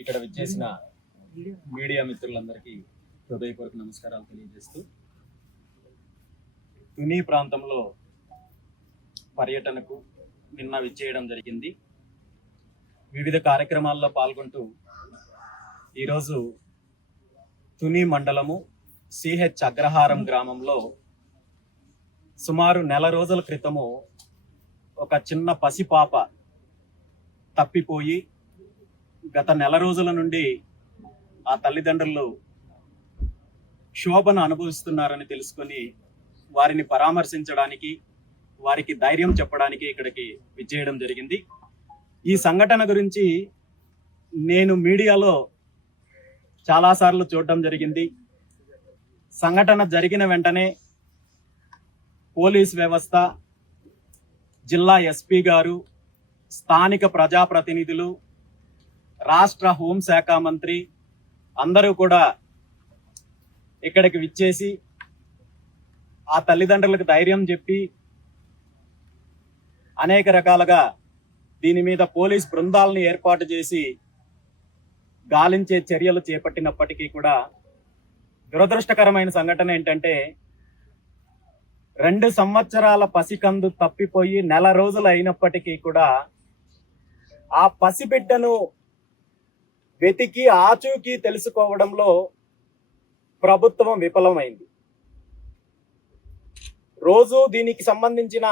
ఇక్కడ విచ్చేసిన మీడియా మిత్రులందరికీ హృదయపూర్వక నమస్కారాలు తెలియజేస్తూ, తుని ప్రాంతంలో పర్యటనకు నిన్న విచ్చేయడం జరిగింది. వివిధ కార్యక్రమాల్లో పాల్గొంటూ ఈరోజు తుని మండలము సిహెచ్ అగ్రహారం గ్రామంలో సుమారు నెల రోజుల క్రితము ఒక చిన్న పసిపాప తప్పిపోయి గత నెల రోజుల నుండి ఆ తల్లిదండ్రులు శోభను అనుభవిస్తున్నారని తెలుసుకొని వారిని పరామర్శించడానికి, వారికి ధైర్యం చెప్పడానికి ఇక్కడికి విచ్చేయడం జరిగింది. ఈ సంఘటన గురించి నేను మీడియాలో చాలాసార్లు చూడడం జరిగింది. సంఘటన జరిగిన వెంటనే పోలీస్ వ్యవస్థ, జిల్లా ఎస్పీ గారు, స్థానిక ప్రజాప్రతినిధులు, రాష్ట్ర హోంశాఖ మంత్రి అందరూ కూడా ఇక్కడికి విచ్చేసి ఆ తల్లిదండ్రులకు ధైర్యం చెప్పి అనేక రకాలుగా దీని మీద పోలీస్ బృందాలను ఏర్పాటు చేసి గాలించే చర్యలు చేపట్టినప్పటికీ కూడా దురదృష్టకరమైన సంఘటన ఏంటంటే 2 సంవత్సరాల పసికందు తప్పిపోయి నెల రోజులు అయినప్పటికీ కూడా ఆ పసిబిడ్డను వెతికి ఆచూకీ తెలుసుకోవడంలో ప్రభుత్వం విఫలమైంది. రోజు దీనికి సంబంధించిన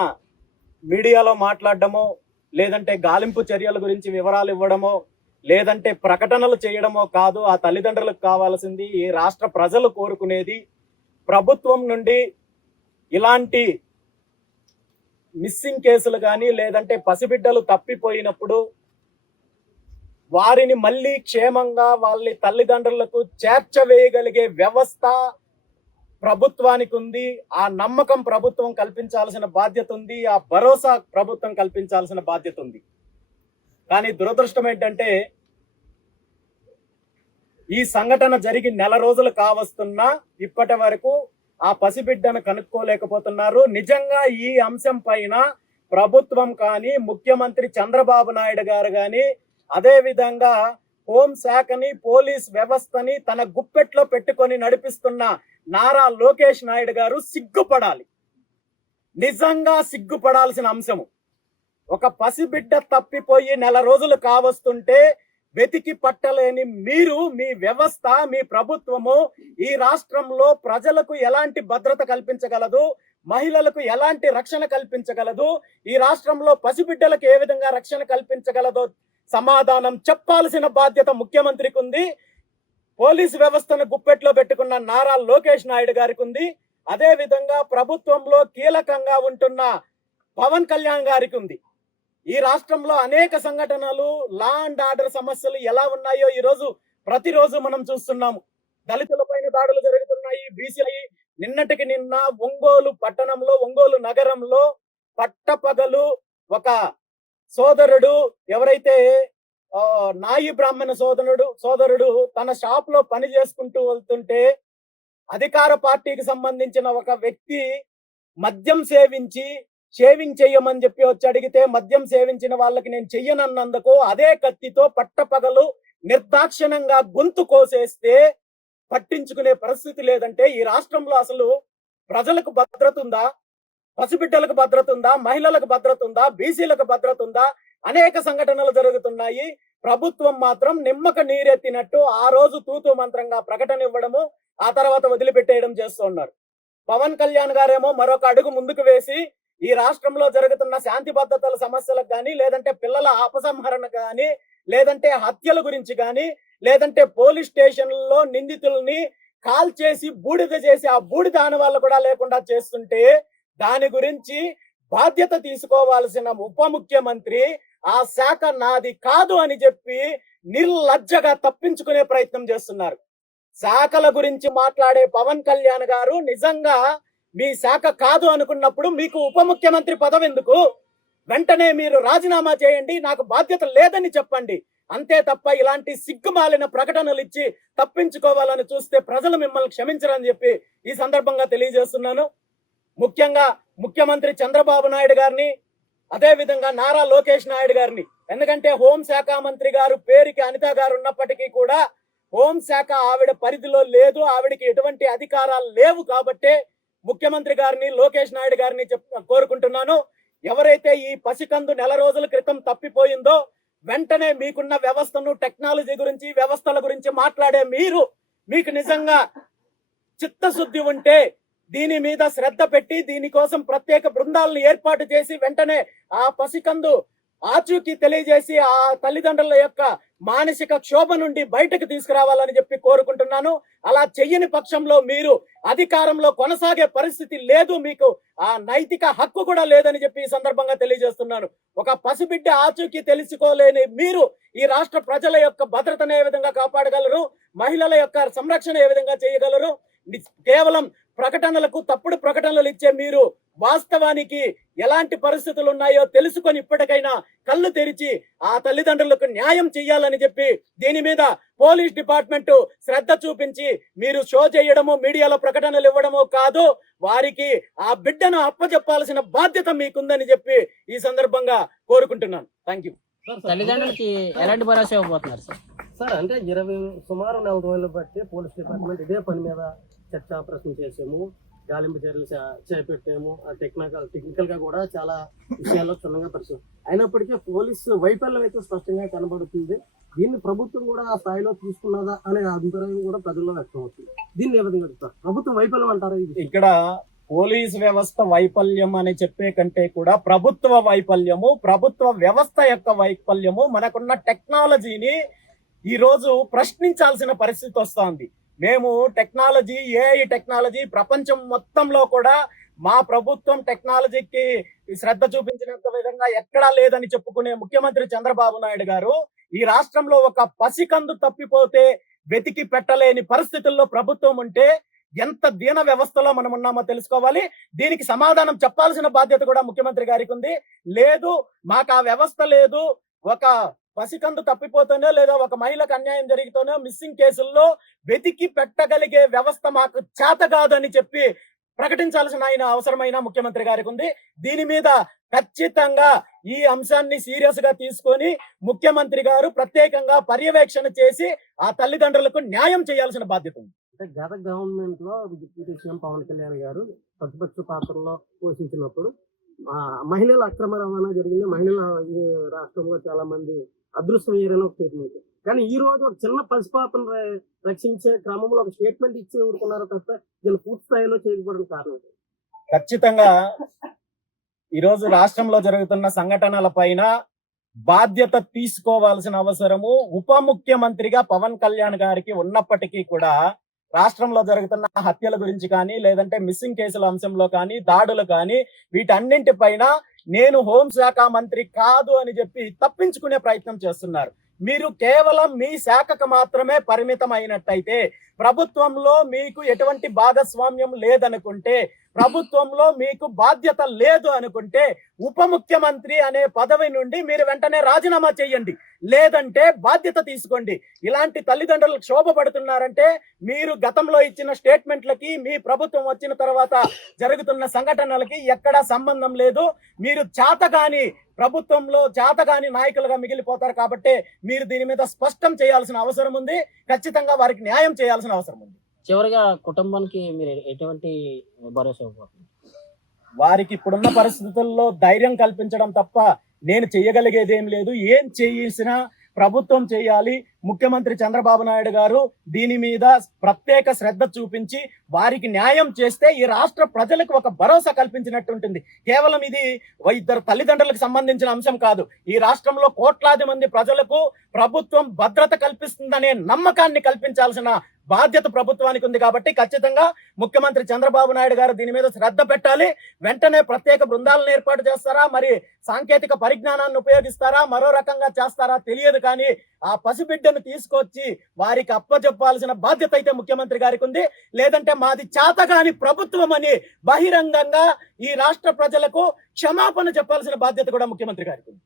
మీడియాలో మాట్లాడడమో, లేదంటే గాలింపు చర్యల గురించి వివరాలు ఇవ్వడమో, లేదంటే ప్రకటనలు చేయడమో కాదు. ఆ తల్లిదండ్రులకు కావాల్సింది, ఈ రాష్ట్ర ప్రజలు కోరుకునేది, ప్రభుత్వం నుండి ఇలాంటి మిస్సింగ్ కేసులు కానీ, లేదంటే పసిబిడ్డలు తప్పిపోయినప్పుడు వారిని మళ్ళీ క్షేమంగా వాళ్ళ తల్లిదండ్రులకు చేర్చవేయగలిగే వ్యవస్థ ప్రభుత్వానికి ఉంది. ఆ నమ్మకం ప్రభుత్వం కల్పించాల్సిన బాధ్యత ఉంది. ఆ భరోసా ప్రభుత్వం కల్పించాల్సిన బాధ్యత ఉంది. కానీ దురదృష్టం ఏంటంటే ఈ సంఘటన జరిగి నెల రోజులు కావస్తున్నా ఇప్పటి వరకు ఆ పసిబిడ్డను కనుక్కోలేకపోతున్నారు. నిజంగా ఈ అంశం పైన ప్రభుత్వం కానీ, ముఖ్యమంత్రి చంద్రబాబు నాయుడు గారు కానీ, అదే విధంగా హోంశాఖని, పోలీస్ వ్యవస్థని తన గుప్పెట్లో పెట్టుకొని నడిపిస్తున్న నారా లోకేష్ నాయుడు గారు సిగ్గుపడాలి. నిజంగా సిగ్గుపడాల్సిన అంశము. ఒక పసిబిడ్డ తప్పిపోయి నెల రోజులు కావస్తుంటే వెతికి పట్టలేని మీరు, మీ వ్యవస్థ, మీ ప్రభుత్వము ఈ రాష్ట్రంలో ప్రజలకు ఎలాంటి భద్రత కల్పించగలదు, మహిళలకు ఎలాంటి రక్షణ కల్పించగలదు, ఈ రాష్ట్రంలో పసిబిడ్డలకు ఏ విధంగా రక్షణ కల్పించగలదో సమాధానం చెప్పాల్సిన బాధ్యత ముఖ్యమంత్రికి ఉంది. పోలీసు వ్యవస్థను గుప్పెట్లో పెట్టుకున్న నారా లోకేష్ నాయుడు గారికి ఉంది. అదే విధంగా ప్రభుత్వంలో కీలకంగా ఉంటున్న పవన్ కళ్యాణ్ గారికి ఉంది. ఈ రాష్ట్రంలో అనేక సంఘటనలు, లా అండ్ ఆర్డర్ సమస్యలు ఎలా ఉన్నాయో ఈరోజు ప్రతిరోజు మనం చూస్తున్నాము. దళితులపైన దాడులు జరుగుతున్నాయి. బీసీ నిన్నటికి నిన్న ఒంగోలు పట్టణంలో, ఒంగోలు నగరంలో పట్టపగలు ఒక సోదరుడు, ఎవరైతే నాయి బ్రాహ్మణ సోదరుడు తన షాప్ లో పని చేసుకుంటూ వెళ్తుంటే అధికార పార్టీకి సంబంధించిన ఒక వ్యక్తి మద్యం సేవించి షేవింగ్ చెయ్యమని చెప్పి వచ్చి అడిగితే, మద్యం సేవించిన వాళ్ళకి నేను చెయ్యనన్నందుకు అదే కత్తితో పట్టపగలు నిర్దాక్షిణంగా గొంతు కోసేస్తే పట్టించుకునే పరిస్థితి లేదంటే ఈ రాష్ట్రంలో అసలు ప్రజలకు భద్రత ఉందా? పసిబిడ్డలకు భద్రత ఉందా? మహిళలకు భద్రత ఉందా? బీసీలకు భద్రత ఉందా? అనేక సంఘటనలు జరుగుతున్నాయి. ప్రభుత్వం మాత్రం నిమ్మక నీరెత్తినట్టు ఆ రోజు తూతూ మంత్రంగా ప్రకటన ఇవ్వడము, ఆ తర్వాత వదిలిపెట్టేయడం చేస్తున్నారు. పవన్ కళ్యాణ్ గారేమో మరొక అడుగు ముందుకు వేసి ఈ రాష్ట్రంలో జరుగుతున్న శాంతి భద్రతల సమస్యలకు కానీ, లేదంటే పిల్లల అపసంహరణ కానీ, లేదంటే హత్యల గురించి కానీ, లేదంటే పోలీస్ స్టేషన్లలో నిందితుల్ని కాల్ చేసి బూడిద చేసి ఆ బూడిద ఆనవాళ్ళు కూడా లేకుండా చేస్తుంటే దాని గురించి బాధ్యత తీసుకోవాల్సిన ఉప ముఖ్యమంత్రి ఆ శాఖ నాది కాదు అని చెప్పి నిర్లజ్జగా తప్పించుకునే ప్రయత్నం చేస్తున్నారు. శాఖల గురించి మాట్లాడే పవన్ కళ్యాణ్ గారు నిజంగా మీ శాఖ కాదు అనుకున్నప్పుడు మీకు ఉప ముఖ్యమంత్రి పదవి ఎందుకు? వెంటనే మీరు రాజీనామా చేయండి, నాకు బాధ్యత లేదని చెప్పండి. అంతే తప్ప ఇలాంటి సిగ్గుమాలిన ప్రకటనలు ఇచ్చి తప్పించుకోవాలని చూస్తే ప్రజలు మిమ్మల్ని క్షమించరని చెప్పి ఈ సందర్భంగా తెలియజేస్తున్నాను. ముఖ్యంగా ముఖ్యమంత్రి చంద్రబాబు నాయుడు గారిని, అదే విధంగా నారా లోకేష్ నాయుడు గారిని ఎందుకంటే హోంశాఖ మంత్రి గారు పేరుకి అనిత గారు ఉన్నప్పటికీ కూడా హోంశాఖ ఆవిడ పరిధిలో లేదు, ఆవిడకి ఎటువంటి అధికారాలు లేవు. కాబట్టే ముఖ్యమంత్రి గారిని, లోకేష్ నాయుడు గారిని కోరుకుంటున్నాను, ఎవరైతే ఈ పసికందు నెల రోజుల క్రితం తప్పిపోయిందో వెంటనే మీకున్న వ్యవస్థను, టెక్నాలజీ గురించి, వ్యవస్థల గురించి మాట్లాడే మీకు నిజంగా చిత్తశుద్ధి ఉంటే దీని మీద శ్రద్ధ పెట్టి దీనికోసం ప్రత్యేక బృందాలను ఏర్పాటు చేసి వెంటనే ఆ పసికందు ఆచూకీ తెలియజేసి ఆ తల్లిదండ్రుల యొక్క మానసిక క్షోభ నుండి బయటకు తీసుకురావాలని చెప్పి కోరుకుంటున్నాను. అలా చెయ్యని పక్షంలో మీరు అధికారంలో కొనసాగే పరిస్థితి లేదు, మీకు ఆ నైతిక హక్కు కూడా లేదని చెప్పి ఈ సందర్భంగా తెలియజేస్తున్నాను. ఒక పసిబిడ్డ ఆచూకీ తెలుసుకోలేని మీరు ఈ రాష్ట్ర ప్రజల యొక్క భద్రతను ఏ విధంగా కాపాడగలరు, మహిళల యొక్క సంరక్షణ ఏ విధంగా చేయగలరు? కేవలం ప్రకటనలకు, తప్పుడు ప్రకటనలు ఇచ్చే మీరు వాస్తవానికి ఎలాంటి పరిస్థితులు ఉన్నాయో తెలుసుకొని ఇప్పటికైనా కళ్ళు తెరిచి ఆ తల్లిదండ్రులకు న్యాయం చేయాలని చెప్పి దీని మీద పోలీస్ డిపార్ట్మెంట్ శ్రద్ధ చూపించి మీరు షో చేయడము, మీడియాలో ప్రకటనలు ఇవ్వడము కాదు, వారికి ఆ బిడ్డను అప్పచెప్పాల్సిన బాధ్యత మీకుందని చెప్పి ఈ సందర్భంగా కోరుకుంటున్నాను. Thank you. తల్లిదండ్రులకి ఎలాంటి భరోసా ఇవ్వబోతున్నారు సార్? అంటే సుమారు 4 రోజులు బట్టి పోలీస్ డిపార్ట్మెంట్ ఇదే పని మీద చర్చ ఆపరేషన్ చేసాము, గాలింపు చర్యలు చేపట్టాము. టెక్నికల్ గా కూడా చాలా విషయాల్లో క్షుణ్ణంగా పరిశీలి అయినప్పటికీ పోలీసు వైఫల్యం అయితే స్పష్టంగా కనబడుతుంది. దీన్ని ప్రభుత్వం కూడా ఆ స్థాయిలో తీసుకున్నదా అనే అభిప్రాయం కూడా ప్రజల్లో వ్యక్తం అవుతుంది. దీన్ని ఏ విధంగా చెప్తారు? ప్రభుత్వం వైఫల్యం అంటారా? ఇక్కడ పోలీస్ వ్యవస్థ వైఫల్యం అని చెప్పే కంటే కూడా ప్రభుత్వ వైఫల్యము, ప్రభుత్వ వ్యవస్థ యొక్క వైఫల్యము, మనకున్న టెక్నాలజీని ఈ రోజు ప్రశ్నించాల్సిన పరిస్థితి వస్తోంది. మేము టెక్నాలజీ, ఏఐ టెక్నాలజీ ప్రపంచం మొత్తంలో కూడా మా ప్రభుత్వం టెక్నాలజీకి శ్రద్ధ చూపించినంత విధంగా ఎక్కడా లేదని చెప్పుకునే ముఖ్యమంత్రి చంద్రబాబు నాయుడు గారు ఈ రాష్ట్రంలో ఒక పసికందు తప్పిపోతే వెతికి పెట్టలేని పరిస్థితుల్లో ప్రభుత్వం ఉంటే ఎంత దీన వ్యవస్థలో మనం ఉన్నామో తెలుసుకోవాలి. దీనికి సమాధానం చెప్పాల్సిన బాధ్యత కూడా ముఖ్యమంత్రి గారికి ఉంది. లేదు, మాకు ఆ వ్యవస్థ లేదు, ఒక పసికందు తప్పిపోతేనే లేదా ఒక మహిళకు అన్యాయం జరిగితేనే మిస్సింగ్ కేసుల్లో వెతికి పెట్టగలిగే వ్యవస్థ మాకు చేత కాదని చెప్పి ప్రకటించాల్సిన అవసరమైన ముఖ్యమంత్రి గారికి ఉంది. దీని మీద ఖచ్చితంగా ఈ అంశాన్ని సీరియస్ గా తీసుకొని ముఖ్యమంత్రి గారు ప్రత్యేకంగా పర్యవేక్షణ చేసి ఆ తల్లిదండ్రులకు న్యాయం చేయాల్సిన బాధ్యత ఉంది. అంటే గత గవర్నమెంట్ లో డిప్యూటీ సీఎం పవన్ కళ్యాణ్ గారు ప్రతిపక్ష పాత్రలో పోషించినప్పుడు మహిళల అక్రమ రవాణా జరిగింది, మహిళల ఈ రాష్ట్రంలో చాలా మంది అదృష్టమయ్యారని ఒక స్టేట్మెంట్. కానీ ఈ రోజు ఒక చిన్న పసిపాపను రక్షించే క్రమంలో ఒక స్టేట్మెంట్ ఇచ్చి ఊరుకున్నారు తప్ప దీన్ని పూర్తి స్థాయిలో చేయకపోవడం కారణం. ఖచ్చితంగా ఈరోజు రాష్ట్రంలో జరుగుతున్న సంఘటనల పైన బాధ్యత తీసుకోవాల్సిన అవసరము ఉప ముఖ్యమంత్రిగా పవన్ కళ్యాణ్ గారికి ఉన్నప్పటికీ కూడా రాష్ట్రంలో జరుగుతున్న హత్యల గురించి కానీ, లేదంటే మిస్సింగ్ కేసుల అంశంలో కానీ, దాడులు కానీ, వీటన్నింటిపైన నేను హోంశాఖ మంత్రి కాదు అని చెప్పి తప్పించుకునే ప్రయత్నం చేస్తున్నారు. మీరు కేవలం మీ శాఖకు మాత్రమే పరిమితం అయినట్టయితే, ప్రభుత్వంలో మీకు ఎటువంటి భాగస్వామ్యం లేదనుకుంటే, ప్రభుత్వంలో మీకు బాధ్యత లేదు అనుకుంటే ఉప ముఖ్యమంత్రి అనే పదవి నుండి మీరు వెంటనే రాజీనామా చేయండి, లేదంటే బాధ్యత తీసుకోండి. ఇలాంటి తల్లిదండ్రులు క్షోభపడుతున్నారంటే మీరు గతంలో ఇచ్చిన స్టేట్మెంట్లకి మీ ప్రభుత్వం వచ్చిన తర్వాత జరుగుతున్న సంఘటనలకి ఎక్కడా సంబంధం లేదు. మీరు చేతగాని ప్రభుత్వంలో చేతగాని నాయకులుగా మిగిలిపోతారు. కాబట్టి మీరు దీని మీద స్పష్టం చేయాల్సిన అవసరం ఉంది. ఖచ్చితంగా వారికి న్యాయం చేయాల్సిన అవసరం ఉంది. చివరిగా కుటుంబానికి మీరు ఎటువంటి భరోసా ఇవ్వబోతున్నారు? వారికి ఇప్పుడున్న పరిస్థితుల్లో ధైర్యం కల్పించడం తప్ప నేను చేయగలిగేది ఏం లేదు. ఏం చేయాల్సిన ప్రభుత్వం చేయాలి. ముఖ్యమంత్రి చంద్రబాబు నాయుడు గారు దీని మీద ప్రత్యేక శ్రద్ధ చూపించి వారికి న్యాయం చేస్తే ఈ రాష్ట్ర ప్రజలకు ఒక భరోసా కల్పించినట్టు ఉంటుంది. కేవలం ఇది ఇద్దరు తల్లిదండ్రులకు సంబంధించిన అంశం కాదు. ఈ రాష్ట్రంలో కోట్లాది మంది ప్రజలకు ప్రభుత్వం భద్రత కల్పిస్తుందనే నమ్మకాన్ని కల్పించాల్సిన బాధ్యత ప్రభుత్వానికి ఉంది. కాబట్టి ఖచ్చితంగా ముఖ్యమంత్రి చంద్రబాబు నాయుడు గారు దీని మీద శ్రద్ధ పెట్టాలి. వెంటనే ప్రత్యేక బృందాలను ఏర్పాటు చేస్తారా, మరి సాంకేతిక పరిజ్ఞానాన్ని ఉపయోగిస్తారా, మరో రకంగా చేస్తారా తెలియదు. కానీ ఆ పసిబిడ్డను తీసుకొచ్చి వారికి అప్పచెప్పాల్సిన బాధ్యత అయితే ముఖ్యమంత్రి గారికి ఉంది. లేదంటే మాది చేతగాని ప్రభుత్వం అని బహిరంగంగా ఈ రాష్ట్ర ప్రజలకు క్షమాపణ చెప్పాల్సిన బాధ్యత కూడా ముఖ్యమంత్రి గారికి ఉంది.